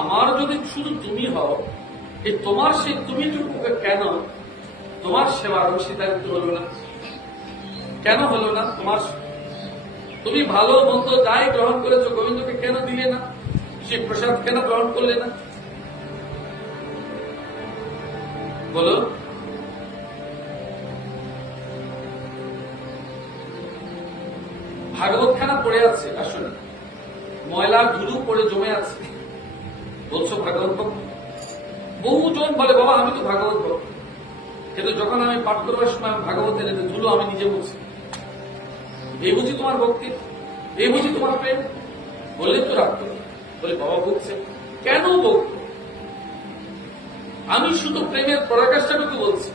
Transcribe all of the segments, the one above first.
আমার যদি শুধু তুমি হও, এই তোমার সেই তুমিটুকুকে কেন তোমার সেবার অংশীদারিত্ব হলো না? কেন হলো না? তুমি ভালো মন্দ যাই গ্রহণ করেছো, গোবিন্দকে কেন দিলে না? সেই প্রসাদ কেন গ্রহণ করলে না? বলো। ভাগবত খানা পড়ে আছে, আসলে ময়লা ধুলু পড়ে জমে আছে। বলছো ভাগবত ভক্ত, বহুজন বলে বাবা আমি তো ভাগবত ভক্ত, কিন্তু যখন আমি পাঠ করবার সময় ভাগবত এনে ধুলো আমি নিজে বুঝি। এই বুঝি তোমার ভক্তি, এই বুঝি তোমার প্রেম। বললে তো রাখতো, বলে বাবা ভুগছে কেন ভক্ত? আমি শুধু প্রেমের পরাকাষ্ঠাটুকু বলছি।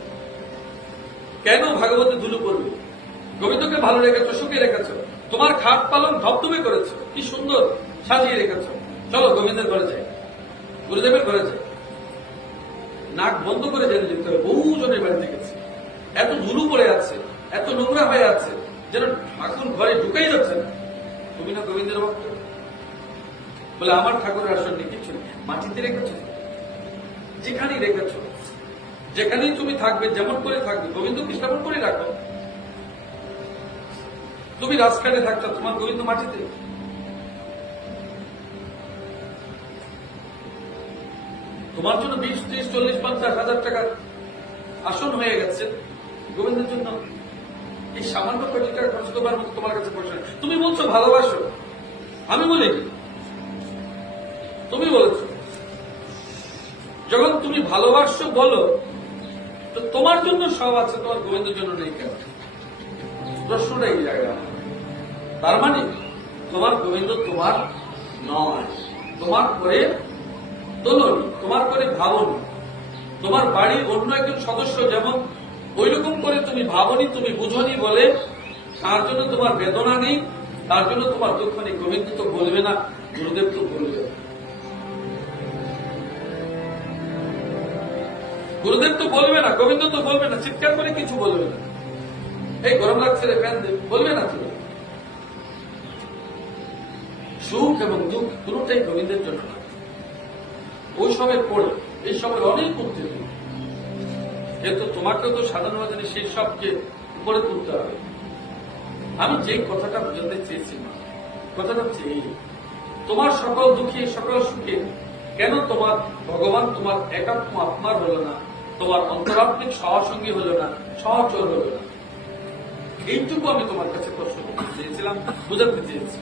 কেন ভাগবতে ধুলো পড়বে? গোবিন্দকে ভালো রেখেছ, সুখে রেখেছ, তোমার খাট পালন ধবধবে করেছ, কি সুন্দর সাজিয়ে রেখেছ। চলো গোবিন্দের ঘরে যাই, গুরুদেবের ঘরে যাই। নাক বন্ধ করে জেনে যেতে হবে। বহু জনের বাড়িতে গেছে, এত ধুলো পড়ে আছে, এত নোংরা হয়ে আছে, যেন ঠাকুর ঘরে ঢুকাই যাচ্ছে না। তুমি না গোবিন্দের ভক্ত? বলে আমার ঠাকুরের আসন নেই, কিছু নেই, মাটিতে রেখেছ। যেখানেই রেখেছ, যেখানেই তুমি থাকবে, যেমন করে থাকবে গোবিন্দ কৃষ্ণাপন করে রাখো। তুমি রাজঘাটে থাকছো, তোমার গোবিন্দ মাটিতে। তোমার জন্য 20, 30, 40, 50 হাজার টাকার আসন হয়ে গেছে, গোবিন্দের জন্য এই সামান্য কোটি টাকা খরচ করবার মতো তোমার কাছে পয়সা নেই। তুমি বলছো ভালোবাসো, আমি বলি তুমি বলেছো। যখন তুমি ভালোবাসো বলো, তো তোমার জন্য সব আছে, তোমার গোবিন্দের জন্য নেই কেন? প্রশ্নটা এই জায়গায়। তার মানে তোমার গোবিন্দ তোমার নয়, তোমার করে দোলনি, তোমার করে ভাবনি। তোমার বাড়ির অন্য একজন সদস্য যেমন ওই রকম করে তুমি ভাবনি, তুমি বুঝনি বলে তার জন্য তোমার বেদনা নেই, তার জন্য তোমার দুঃখ নেই। গোবিন্দ তো বলবে না, গুরুদেব তো বলবে না, গুরুদেব তো বলবে না, গোবিন্দ তো বলবে না, চিৎকার করে কিছু বলবে না, এই গরম লাগছে রে ফ্যান দেব, বলবে না। তুমি সুখ এবং দুঃখ দুটোটাই গোবিন্দের জন্য না। ওই সময় পড়ে এই সময়ের অনেক উত্তেজ, কিন্তু তোমাকেও তো সাধারণ সেই সবকে উপরে তুলতে হবে। আমি যে কথাটা বোঝাতে চেয়েছি না, কথাটা হচ্ছে এই, তোমার সকল দুঃখে সকল সুখে কেন তোমার ভগবান তোমার একাত্ম আত্মার হলো না, তোমার অন্তরাত্মিক সহসঙ্গী হলো না, সহচর হলো না? এইটুকু আমি তোমার কাছে প্রশ্ন করতে চেয়েছিলাম, বোঝাতে চেয়েছি।